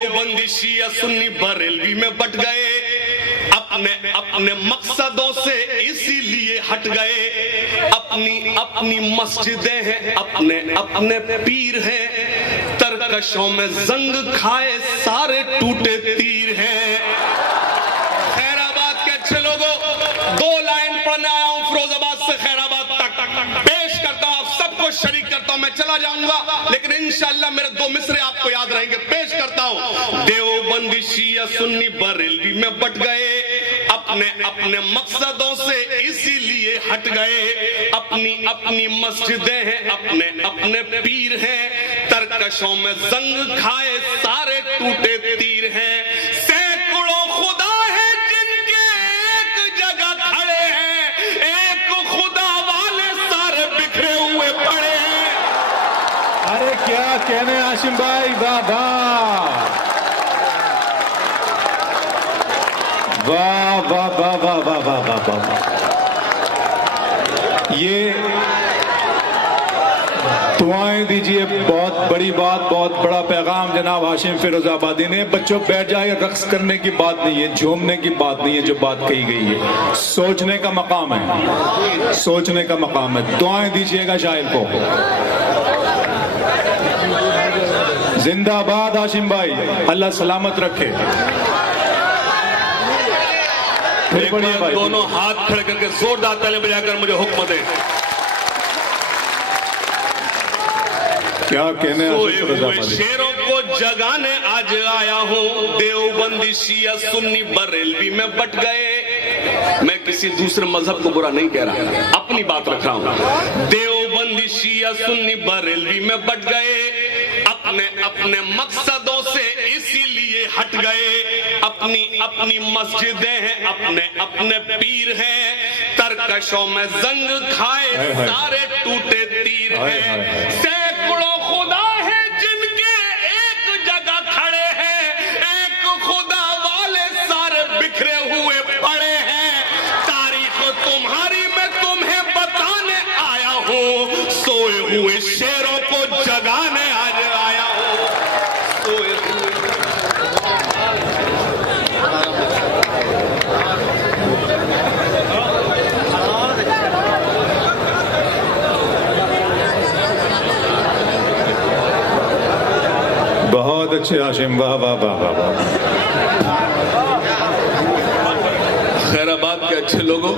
देवबंदी शिया सुन्नी बरेलवी में बट गए, अपने अपने मकसदों से इसीलिए हट गए। अपनी अपनी मस्जिदें हैं, अपने अपने पीर हैं, तरकशों में जंग खाए सारे टूटे तीर हैं। खैराबाद के अच्छे लोगों, 2 लाइन पढ़ने आया हूं फिरोजाबाद से खैराबाद तक, पेश करता हूं, आप सबको शरीक करता हूं। मैं चला जाऊंगा लेकिन इंशाअल्लाह मेरे 2 मिसरे आपको याद रहेंगे। पेश करता हूं। देवबंदी शिया सुन्नी बरेलवी में बट गए, अपने अपने मकसदों से इसीलिए हट गए। अपनी अपनी मस्जिदें हैं, अपने अपने पीर हैं, तरकशों में जंग खाए सारे टूटे तीर हैं। सैकड़ों खुदा है जिनके एक जगह खड़े हैं, एक खुदा वाले सारे बिखरे हुए पड़े हैं। अरे क्या कहने हाशिम भाई, वाह वाह वाह वाह वाह वाह वाह वाह वाह वाह। ये दुआएं दीजिए, बहुत बड़ी बात, बहुत बड़ा पैगाम जनाब हाशिम फिरोजाबादी ने। बच्चों बैठ जाए, रक्स करने की बात नहीं है, झूमने की बात नहीं है, जो बात कही गई है सोचने का मकाम है, सोचने का मकाम है। दुआएं दीजिएगा शायर को। जिंदाबाद हाशिम भाई, अल्लाह सलामत रखे। एक बार दोनों हाथ खड़े करके जोरदार तालियां बजाकर मुझे हुक्म दे। क्या कहने शेरों को जगाने आज आया हूं। देवबंदी शिया सुन्नी बरेलवी में बट गए। मैं किसी दूसरे मजहब को बुरा नहीं कह रहा, अपनी बात रख रहा हूं। देवबंदी शिया सुन्नी बरेलवी में बट गए, अपने अपने मकसदों से इसीलिए हट गए। अपनी अपनी मस्जिदें हैं, अपने अपने पीर हैं, तरकशों में जंग खाए सारे टूटे तीर हैं। सैकड़ों खुदा है जिनके एक जगह खड़े हैं, एक खुदा वाले सारे बिखरे हुए पड़े हैं। तारीख तुम्हारी मैं तुम्हें बताने आया हूं, सोए हुए शेरों को जगाने आज आया हूं। सोए हुए बहुत अच्छे हाशिम, वाह वाह वाह वाह वाह। खैराबाद के अच्छे लोगों